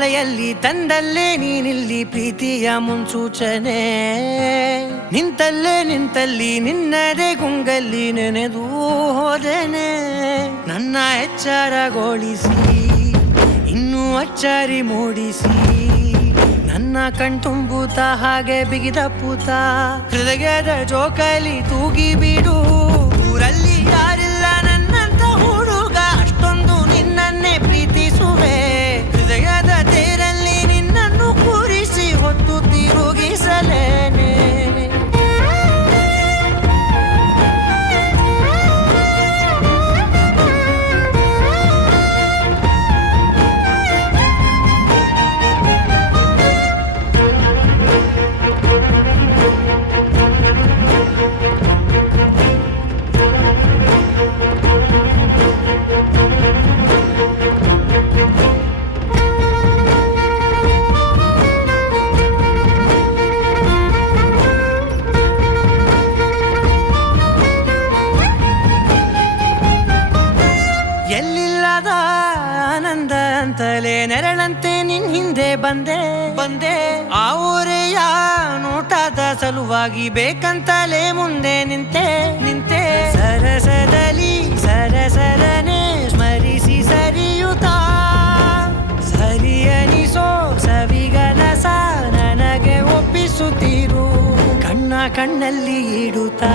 ಮಳೆಯಲ್ಲಿ ತಂದಲ್ಲೇ ನೀನಿಲ್ಲಿ ಪ್ರೀತಿಯ ಮುನ್ಸೂಚನೆ ನಿಂತಲ್ಲಿ ನಿನ್ನದೇ ಗುಂಗಲ್ಲಿ ನೆನೆದು ಹೋದೆನೆ ನನ್ನ ಎಚ್ಚರಗೊಳಿಸಿ ಇನ್ನೂ ಅಚ್ಚರಿ ಮೂಡಿಸಿ ನನ್ನ ಕಣ್ತುಂಬುತ್ತ ಹಾಗೆ ಬಿಗಿದ ಪೂತ ಹೃದಯದ ಜೋಕಾಲಿ ತೂಗಿ ಬಿಡು ಊರಲ್ಲಿ ಯಾರಿಲ್ಲ ನನ್ನಂತ ಹುಡುಗ ಅಷ್ಟೊಂದು ನಿನ್ನನ್ನೇ ಪ್ರೀತಿಸುವೆ ಹೃದಯದ ತೇರಲ್ಲಿ ನಿನ್ನನ್ನು ಕೂರಿಸಿ ಹೊತ್ತು ತಿರುಗಿಸಲೇನೆ ಎಲ್ಲಿಲ್ಲದ ಆನಂದ ಅಂತಲೇ ನೆರಳಂತೆ ನಿನ್ ಹಿಂದೆ ಬಂದೆ ಆ ಊರೆಯ ನೋಟದ ಸಲುವಾಗಿ ಬೇಕಂತಲೇ ಮುಂದೆ ನಿಂತೆ ಸರಸದಲ್ಲಿ ಸರಸರನೆ ಸ್ಮರಿಸಿ ಸರಿಯುತ್ತಾ ಸರಿಯನಿಸೋ ಸವಿಗನಸ ನನಗೆ ಒಪ್ಪಿಸುತ್ತೀರು ಕಣ್ಣಲ್ಲಿ ಇಡುತ್ತಾ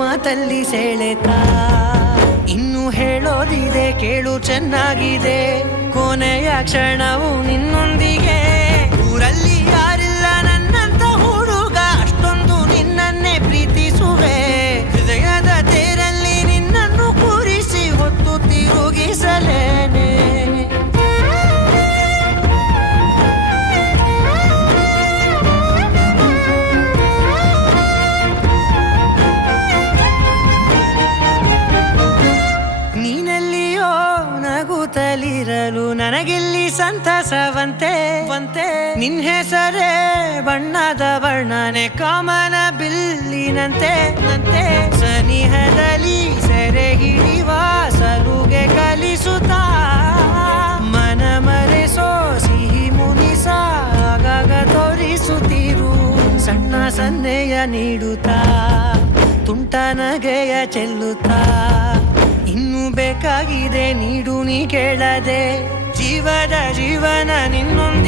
ಮಾತಲ್ಲಿ ಸೆಳೆತಾ ಇನ್ನು ಹೇಳೋದಿದೆ ಕೇಳು ಚೆನ್ನಾಗಿದೆ ಕೊನೆಯ ಕ್ಷಣವು ನಿನ್ನೊಂದಿಗೆ ಊರಲ್ಲಿ ಯಾರಿಲ್ಲ ನನ್ನಂತ ಹುಡುಗ ಅಷ್ಟೊಂದು ನಿನ್ನನ್ನೇ ಪ್ರೀತಿಸುವೆ ಹೃದಯದ ತೇರಲ್ಲಿ ನಿನ್ನನ್ನು ಕೂರಿಸಿ ಹೊತ್ತು ತಿರುಗಿಸಲೇನೆ ನಗುತ್ತಲಿರಲು ನನಗಿಲ್ಲಿ ಸಂತಸವಂತೆ ನಿನ್ ಹೆಸರೇ ಬಣ್ಣದ ವರ್ಣನೆ ಕಾಮನ ಬಿಲ್ಲಿನಂತೆ ಸನಿಹದಲ್ಲಿ ಸೆರೆ ಹಿಡಿವ ಸಲುಗೆ ಕಲಿಸುತ್ತಾ ಮನ ಮರೆಸೋ ಸಿಹಿ ಮುನಿಸ ಆಗಾಗ ತೋರಿಸುತ್ತಿರು ಸಣ್ಣ ಸನ್ನೆಯ ನೀಡುತ್ತಾ ತುಂಟ ನಗೆಯ ಚೆಲ್ಲುತ್ತಾ ಇನ್ನು ಬೇಕಾಗಿದೆ ನೀಡು ನೀ ಕೇಳದೆ ಜೀವನ ನಿನ್ನೊಂದು